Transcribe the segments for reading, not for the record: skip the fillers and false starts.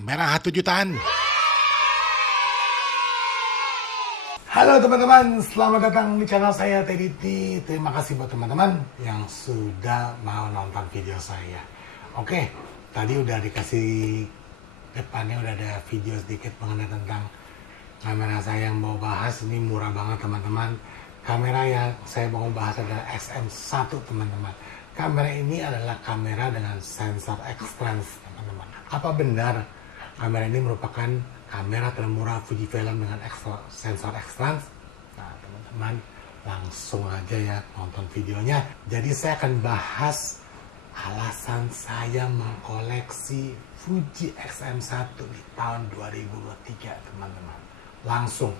kamera 1 jutaan. Halo teman-teman, selamat datang di channel saya Teddy T. Terima kasih buat teman-teman yang sudah mau nonton video saya. Oke, tadi udah dikasih depannya udah ada video sedikit mengenai tentang kamera saya yang mau bahas. Ini murah banget teman-teman. Kamera yang saya mau bahas adalah XM1 teman-teman. Kamera ini adalah kamera dengan sensor X-Trans teman-teman. Apa benar kamera ini merupakan kamera termurah Fujifilm dengan sensor X-Trans? Nah teman-teman, langsung aja ya nonton videonya. Jadi saya akan bahas alasan saya mengkoleksi Fuji XM1 di tahun 2023 teman-teman. Langsung.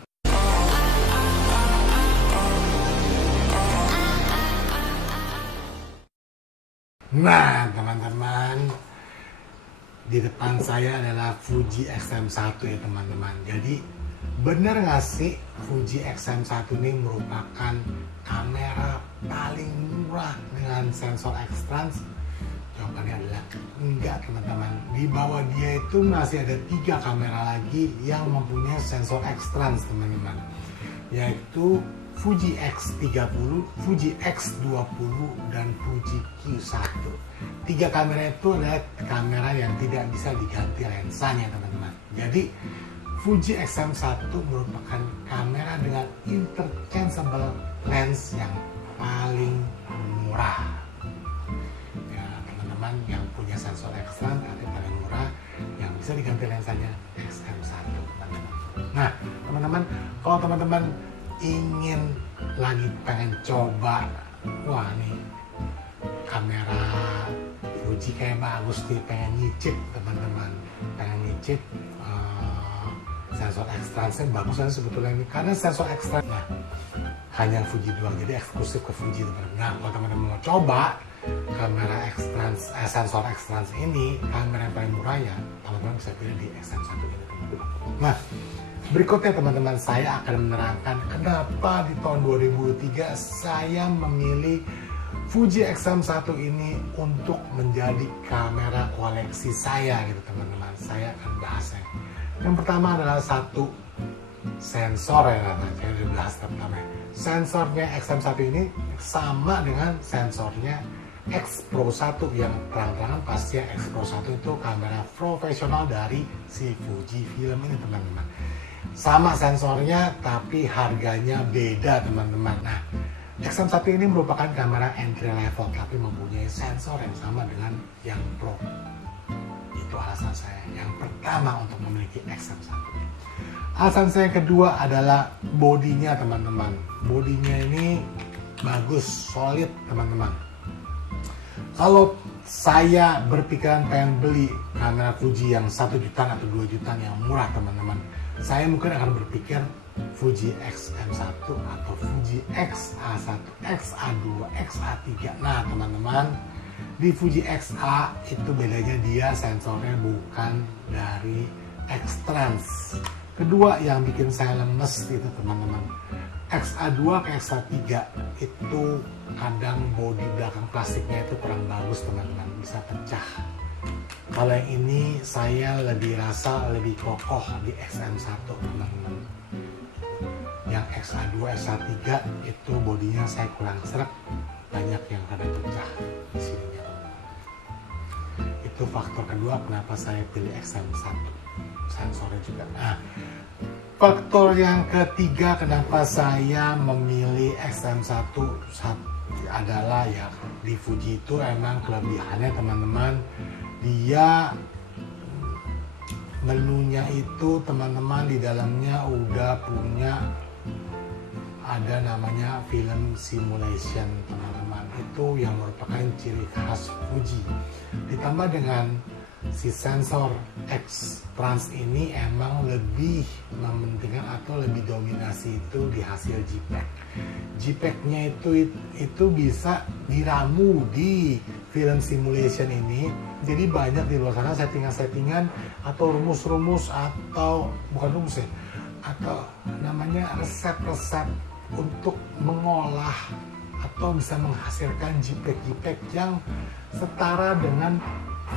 Nah teman-teman, di depan saya adalah Fuji XM1 ya teman-teman. Jadi bener nggak sih Fuji XM1 ini merupakan kamera paling murah dengan sensor X-Trans? Jawabannya adalah enggak teman-teman. Di bawah dia itu masih ada 3 kamera lagi yang mempunyai sensor X-Trans teman-teman, yaitu Fuji X30, Fuji X20, dan Fuji Q1. 3 kamera itu adalah kamera yang tidak bisa diganti lensanya teman-teman. Jadi Fuji XM1 merupakan kamera dengan interchangeable lens yang paling murah. Ya teman-teman, yang punya sensor X-Trans tapi paling murah, yang bisa diganti lensanya XM1 teman-teman. Nah teman-teman, kalau teman-teman ingin lagi pengen coba, wah nih kamera Fuji kayak bagus nih, pengen nyicip teman-teman, pengen nyicip sensor X-Trans bagus aja sebetulnya ini, karena sensor X-Trans hanya Fuji doang, jadi eksklusif ke Fuji teman-teman. Nah kalau teman-teman mau coba kamera X-Trans, sensor X-Trans ini, kamera yang paling murah ya teman-teman bisa pilih di XM1 ini teman-teman. Nah berikutnya teman-teman, saya akan menerangkan kenapa di tahun 2003 saya memilih Fuji XM1 ini untuk menjadi kamera koleksi saya gitu teman-teman. Saya akan bahasnya. Yang pertama adalah satu sensor ya, saya sudah bahas pertama. Sensornya XM1 ini sama dengan sensornya X Pro 1 yang terang-terangan pasti X Pro 1 itu kamera profesional dari si Fujifilm ini teman-teman. Sama sensornya tapi harganya beda teman-teman. Nah XM1 ini merupakan kamera entry level tapi mempunyai sensor yang sama dengan yang Pro. Itu alasan saya yang pertama untuk memiliki XM1. Alasan saya yang kedua adalah bodinya teman-teman. Bodinya ini bagus, solid teman-teman. Kalau saya berpikiran pengen beli kamera Fuji yang 1 jutaan atau 2 jutaan yang murah teman-teman, saya mungkin akan berpikir Fuji XM1 atau Fuji XA1, XA2, XA3. Nah teman-teman, di Fuji XA itu bedanya dia sensornya bukan dari X-Trans. Kedua yang bikin saya lemes itu teman-teman, XA2 ke XA3 itu kadang bodi belakang plastiknya itu kurang bagus teman-teman, bisa pecah. Kalau yang ini saya lebih rasa lebih kokoh di XM1 teman-teman. Yang XA2, XA3 itu bodinya saya kurang srek, banyak yang kada pecah di sininya. Itu faktor kedua kenapa saya pilih XM1, sensornya juga. Nah, faktor yang ketiga kenapa saya memilih XM1 adalah ya di Fuji itu emang kelebihannya teman-teman, dia menunya itu teman-teman di dalamnya udah punya ada namanya film simulation teman-teman, itu yang merupakan ciri khas Fuji. Ditambah dengan si sensor X-Trans ini emang lebih mementingkan atau lebih dominasi itu di hasil JPEG. JPEG-nya itu bisa diramu di film simulation ini. Jadi banyak di luar sana settingan-settingan atau rumus-rumus atau bukan rumus ya, atau namanya resep-resep untuk mengolah atau bisa menghasilkan JPEG-JPEG yang setara dengan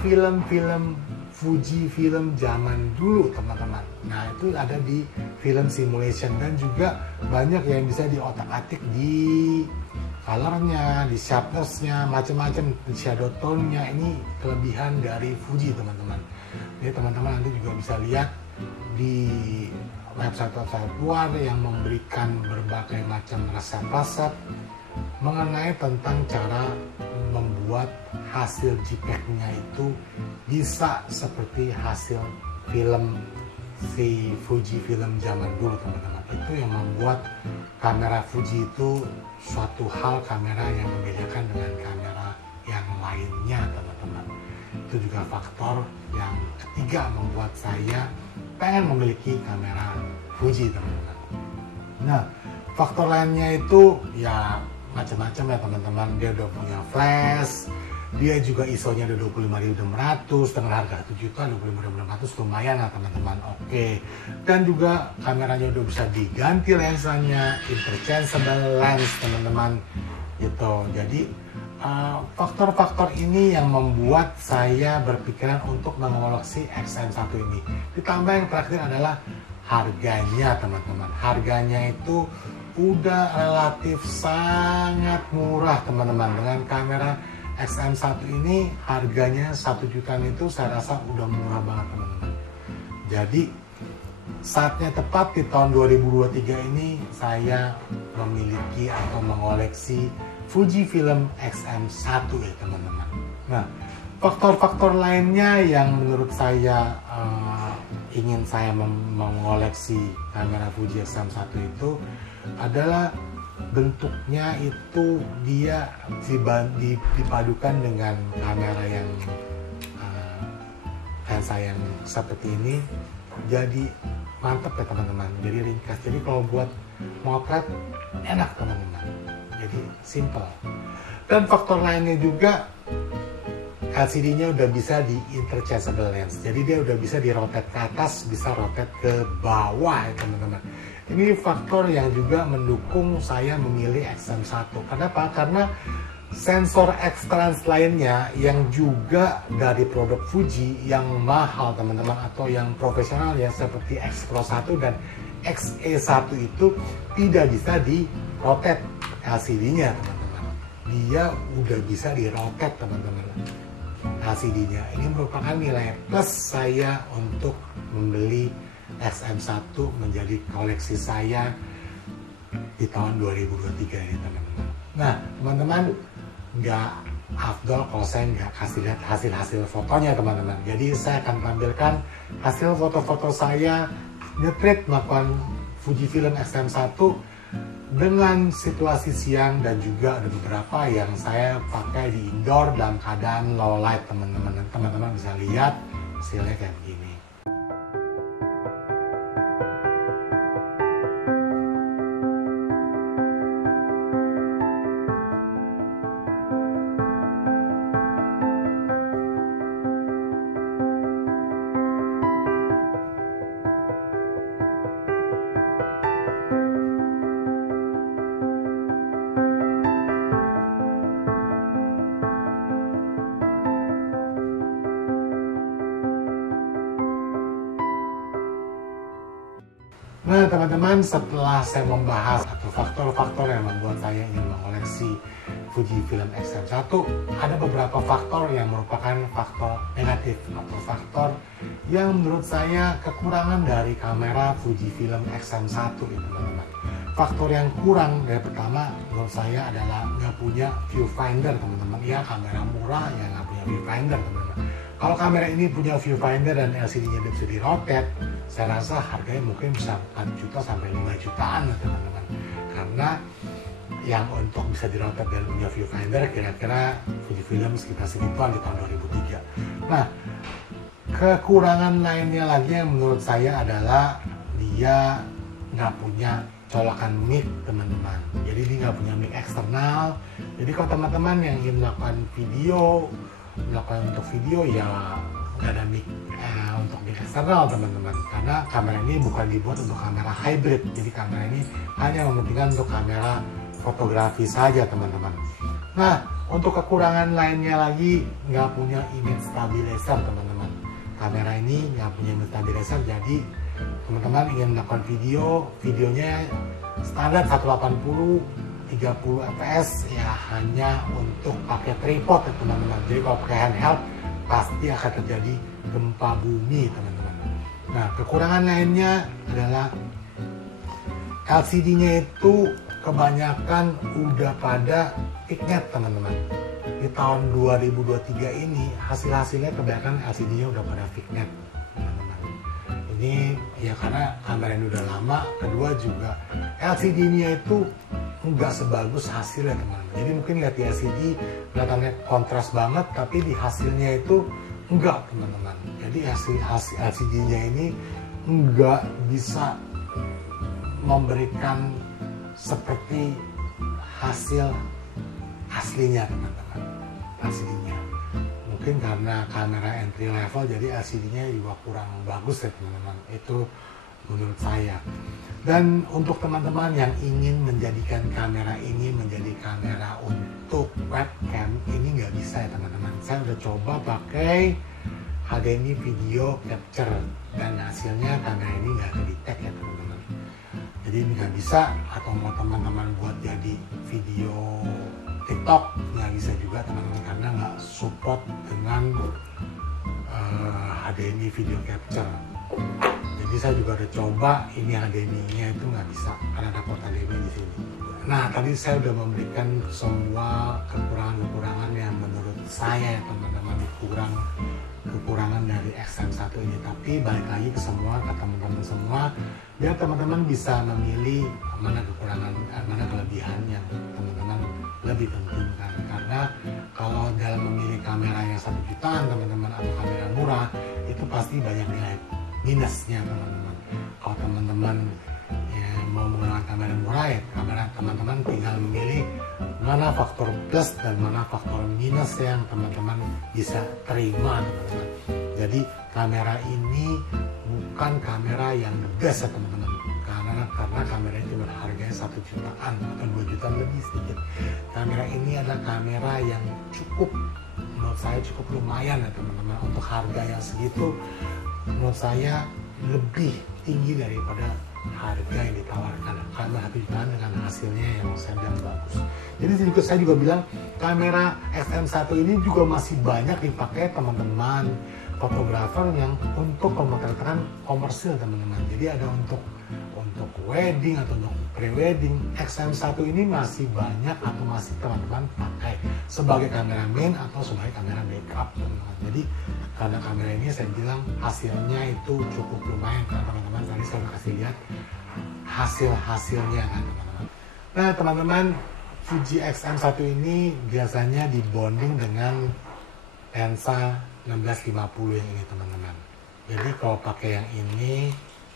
film-film Fuji film zaman dulu teman-teman. Nah itu ada di film simulation dan juga banyak yang bisa diotak-atik di colornya, di sharpness-nya, macam-macam, di shadow tone-nya. Ini kelebihan dari Fuji teman-teman. Jadi teman-teman nanti juga bisa lihat di website-website luar yang memberikan berbagai macam resep-resep mengenai tentang cara membuat hasil JPEG-nya itu bisa seperti hasil film si Fuji film zaman dulu teman-teman. Itu yang membuat kamera Fuji itu suatu hal kamera yang membedakan dengan kamera yang lainnya teman-teman. Itu juga faktor yang ketiga membuat saya pengen memiliki kamera Fuji teman-teman. Nah faktor lainnya itu ya macam-macam ya teman-teman. Dia udah punya flash, dia juga ISO-nya udah 25.600 dengan harga 1 juta, 25.600 lumayan lah teman-teman. Oke. Dan juga kameranya udah bisa diganti lensanya, interchangeable lens teman-teman gitu. Jadi faktor-faktor ini yang membuat saya berpikiran untuk mengoleksi XM1 ini. Ditambah yang terakhir adalah harganya teman-teman. Harganya itu udah relatif sangat murah teman-teman. Dengan kamera XM1 ini harganya 1 jutaan itu saya rasa udah murah banget teman-teman. Jadi saatnya tepat di tahun 2023 ini saya memiliki atau mengoleksi Fujifilm XM1 ya teman-teman. Nah faktor-faktor lainnya yang menurut saya ingin saya mengoleksi kamera Fuji XM1 itu adalah bentuknya itu dia dipadukan dengan kamera yang lensa yang seperti ini, jadi mantap ya teman-teman. Jadi ringkas, jadi kalau buat motret enak teman-teman, jadi simple. Dan faktor lainnya juga LCD-nya udah bisa di interchangeable lens, jadi dia udah bisa di rotate ke atas, bisa rotate ke bawah ya teman-teman. Ini faktor yang juga mendukung saya memilih XM1. Kenapa? Karena sensor X-Trans lainnya yang juga dari produk Fuji yang mahal teman-teman, atau yang profesional ya seperti X Pro 1 dan XE1 itu tidak bisa di rotate LCD-nya teman-teman. Dia udah bisa di rotate teman-teman LCD-nya. Ini merupakan nilai plus saya untuk membeli XM1 menjadi koleksi saya di tahun 2023 ini teman-teman. Nah teman-teman, nggak afdol kalau saya nggak kasih lihat hasil-hasil fotonya teman-teman. Jadi saya akan tampilkan hasil foto-foto saya nge-treat melakukan Fujifilm XM1 dengan situasi siang, dan juga ada beberapa yang saya pakai di indoor dalam keadaan low light teman-teman. Teman-teman bisa lihat hasilnya kayak begini. Nah teman-teman, setelah saya membahas atau faktor-faktor yang membuat saya ingin mengoleksi Fujifilm XM1, ada beberapa faktor yang merupakan faktor negatif atau faktor yang menurut saya kekurangan dari kamera Fujifilm XM1 ya teman-teman. Faktor yang kurang dari pertama menurut saya adalah nggak punya viewfinder teman-teman. Ya kamera murah ya nggak punya viewfinder teman-teman. Kalau kamera ini punya viewfinder dan LCD-nya bisa di rotate, saya rasa harganya mungkin bisa 4 juta sampai 5 jutaan teman-teman. Karena yang untuk bisa di rotate dan punya viewfinder kira-kira Fujifilm sekitar segituan di tahun 2003. Nah, kekurangan lainnya lagi yang menurut saya adalah dia nggak punya colokan mic teman-teman. Jadi dia nggak punya mic eksternal. Jadi kalau teman-teman yang ingin melakukan untuk video ya nggak ada mic untuk mic eksternal teman-teman, karena kamera ini bukan dibuat untuk kamera hybrid. Jadi kamera ini hanya mementingkan untuk kamera fotografi saja teman-teman. Nah Untuk kekurangan lainnya lagi, nggak punya image stabilizer teman-teman. Kamera ini nggak punya image stabilizer, jadi teman-teman ingin melakukan videonya standar 180 30 fps ya, hanya untuk pakai tripod ya teman-teman. Jadi kalau pakai handheld pasti akan terjadi gempa bumi teman-teman. Nah, kekurangan lainnya adalah LCD-nya itu kebanyakan udah pada vignette teman-teman. Di tahun 2023 ini hasilnya kebanyakan LCD-nya udah pada vignette teman-teman. Ini ya karena kameranya udah lama, kedua juga LCD-nya itu nggak sebagus hasilnya teman-teman. Jadi mungkin lihat di LCD kelihatannya kontras banget, tapi di hasilnya itu enggak teman-teman. Jadi hasil LCD-nya ini nggak bisa memberikan seperti hasil aslinya teman-teman. LCD-nya mungkin karena kamera entry level, jadi LCD-nya juga kurang bagus ya teman-teman. Itu menurut saya. Dan untuk teman-teman yang ingin menjadikan kamera ini menjadi kamera untuk webcam, ini nggak bisa ya teman-teman. Saya udah coba pakai HDMI video capture dan hasilnya kamera ini nggak ke-detect ya teman-teman. Jadi nggak bisa, atau mau teman-teman buat jadi video TikTok nggak bisa juga teman-teman, karena nggak support dengan HDMI video capture. Jadi saya juga udah coba, ini HDMI-nya itu nggak bisa karena ada port HDMI di sini. Nah, tadi saya udah memberikan semua kekurangan-kekurangan yang menurut saya ya teman-teman, kekurangan dari XM1 ini. Tapi balik lagi ke teman-teman semua, biar teman-teman bisa memilih mana kekurangan, mana kelebihan yang teman-teman lebih pentingkan. Karena kalau dalam memilih kamera yang 1 jutaan teman-teman atau kamera murah, itu pasti banyak nilai minusnya teman-teman. Kalau teman-teman ya, mau menggunakan kamera murah, ya kamera teman-teman tinggal memilih mana faktor plus dan mana faktor minus yang teman-teman bisa terima teman-teman. Jadi kamera ini bukan kamera yang the best ya teman-teman, karena kamera itu harganya 1 jutaan atau 2 jutaan lebih sedikit. Kamera ini adalah kamera yang cukup, menurut saya cukup lumayan ya teman-teman. Untuk harga yang segitu menurut saya lebih tinggi daripada harga yang ditawarkan. Karena 1 jutaan dengan hasilnya yang saya bilang bagus. Jadi saya juga bilang kamera XM1 ini juga masih banyak dipakai teman-teman fotografer yang untuk pemotretan komersil teman-teman. Jadi ada untuk wedding atau untuk pre-wedding, XM1 ini masih banyak atau masih teman-teman pakai sebagai kamera main atau sebagai kamera backup teman-teman. Jadi karena kamera ini saya bilang hasilnya itu cukup lumayan, karena teman-teman tadi saya kasih lihat hasilnya kan teman-teman. Nah teman-teman, Fuji XM1 ini biasanya dibonding dengan lensa 1650 yang ini teman-teman. Jadi kalau pakai yang ini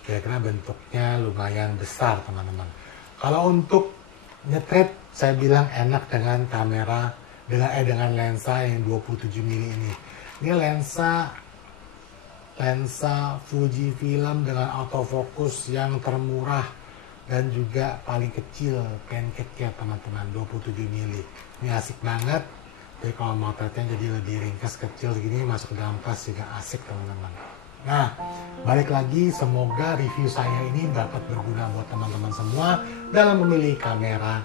kira-kira bentuknya lumayan besar teman-teman. Kalau untuk nyetrit saya bilang enak dengan kamera dengan lensa yang 27 mili ini. Ini lensa Fuji Film dengan autofocus yang termurah dan juga paling kecil pancake ya teman-teman, 27 mili. Ini asik banget. Jadi kalau motretnya jadi lebih ringkas kecil gini, masuk ke dalam tas juga asik teman-teman. Nah, balik lagi, semoga review saya ini dapat berguna buat teman-teman semua dalam memilih kamera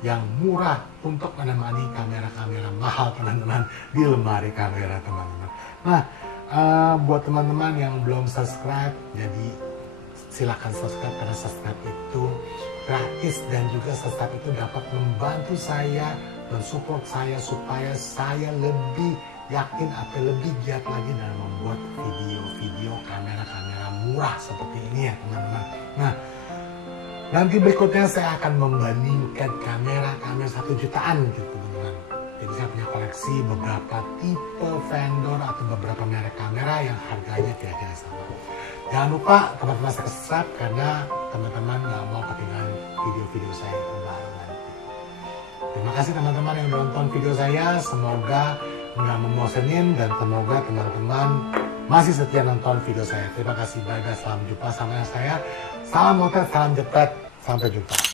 yang murah untuk menemani kamera-kamera mahal teman-teman di lemari kamera teman-teman. Nah, buat teman-teman yang belum subscribe, jadi silahkan subscribe, karena subscribe itu gratis dan juga subscribe itu dapat membantu saya dan support saya supaya saya lebih yakin atau lebih giat lagi dalam membuat video-video kamera-kamera murah seperti ini ya teman-teman. Nah, nanti berikutnya saya akan membandingkan kamera 1 jutaan gitu teman-teman. Jadi saya punya koleksi beberapa tipe vendor atau beberapa merek kamera yang harganya tidak sama. Jangan lupa teman-teman subscribe, karena teman-teman nggak mau ketinggalan video-video saya yang baru nanti. Terima kasih teman-teman yang nonton video saya. Semoga nggak memosenin dan semoga teman-teman masih setia nonton video saya. Terima kasih, bye-bye, salam jumpa sama saya. Salam motret, salam jepret, sampai jumpa.